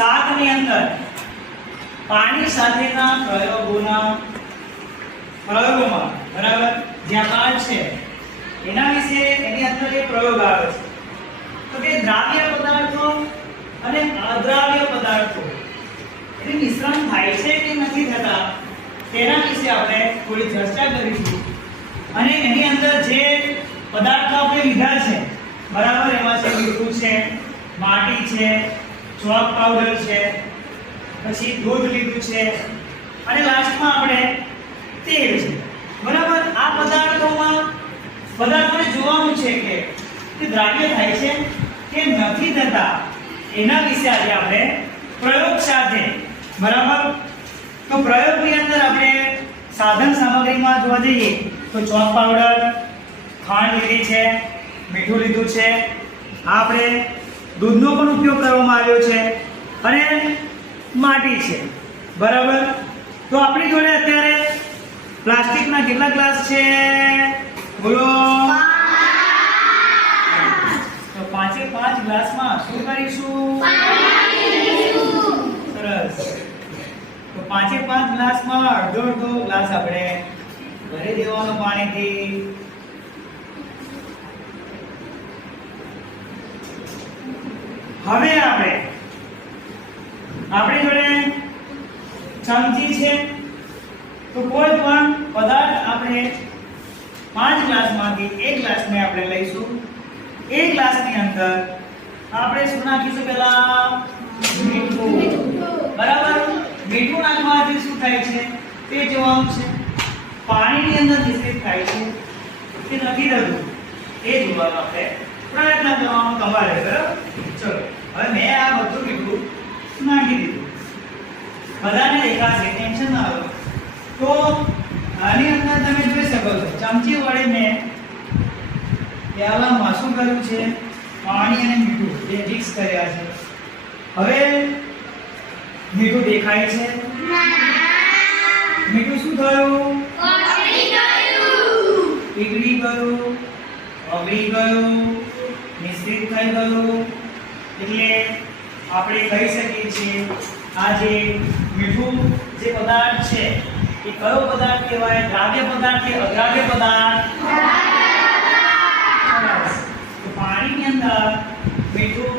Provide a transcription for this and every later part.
સાતની અંદર પાણી સાથેના પ્રયોગોના પ્રયોગોમાં, બરાબર? જ્યાં પાંચ છે, એના વિશે એની અંદર એ પ્રયોગ આવે છે. તો કે દ્રાવ્ય પદાર્થો અને અદ્રાવ્ય પદાર્થો, એટલે મિશ્રણ થાય છે કે નથી થતા, તેના વિશે આપણે થોડી ચર્ચા કરીશું. અને એની અંદર જે પદાર્થો આપણે લીધા છે, બરાબર? એમાં છે મીઠું છે, માટી છે ચોક પાવડર છે, પછી દૂધ લીધું છે, અને લાસ્ટમાં આપણે તેલ છે. બરાબર આ પદાર્થોમાં, પદાર્થોને જોવાનું છે કે તે દ્રાવ્ય થાય છે કે નથી થતા, એના વિશે આજે આપણે પ્રયોગ સાથે, બરાબર? તો પ્રયોગની અંદર આપણે સાધન સામગ્રીમાં જોવા જઈએ, તો ચોક પાવડર ખાંડ લીધી છે, મીઠું લીધું છે. આપણે દૂધનો પણ ઉપયોગ કરવામાં આવ્યો છે અને માટી છે. બરાબર? તો આપણી જોડે અત્યારે પ્લાસ્ટિકના કેટલા ગ્લાસ છે? બોલો. પાંચે પાંચ ગ્લાસમાં શું કરીશું? સરસ. તો પાંચે પાંચ ગ્લાસમાં અડધો અડધો ગ્લાસ આપણે ભરી દેવાનો પાણીથી. હવે આપણે, આપણી જોડે ચમચી છે. તો કોઈ પણ પદાર્થ આપણે પાંચ ગ્લાસમાંથી એક ગ્લાસને આપણે લઈશું. એક ગ્લાસની અંદર આપણે શું નાખીશું પહેલા? મીઠું. બરાબર? મીઠું નાખવાથી શું થાય છે? તે જોવાનું છે. પાણીની અંદર મિશ્રિત થાય છે, તે નથી થતું એ જોવાનું આપણે પ્રયત્ન કરવાનો તમારે, બરાબર ચલો હવે મેં આ બધું મીઠું નાખી દીધું બધાને દેખાશે ટેન્શન ના લો. તો આની અંદર તમે જોઈ શકો છો ચમચી વડે મેં પ્યાલામાં શું કર્યું છે પાણી અને મીઠું બે મિક્સ કર્યા છે. હવે મીઠું દેખાય છે. મીઠું શું થયું? પીગળી ગયું ઓગળી ગયું મિશ્રિત થઈ ગયું. એટલે આપણે કહી શકીએ છીએ આ જે મીઠું જે પદાર્થ છે, એ કયો પદાર્થ કહેવાય? દ્રાવ્ય પદાર્થ કે અદ્રાવ્ય પદાર્થ? તો પાણીની અંદર મીઠું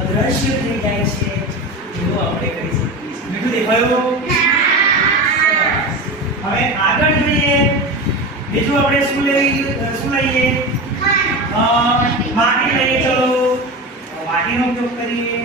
અદ્રશ્ય થઈ જાય છે એવું આપણે કરી શકીએ મીઠું દેખાયું. હવે આગળ જોઈએ. બીજું આપણે શું લઈ, શું લઈએ? માટી લઈએ, ચલો. માટીનો ઉપયોગ કરીએ.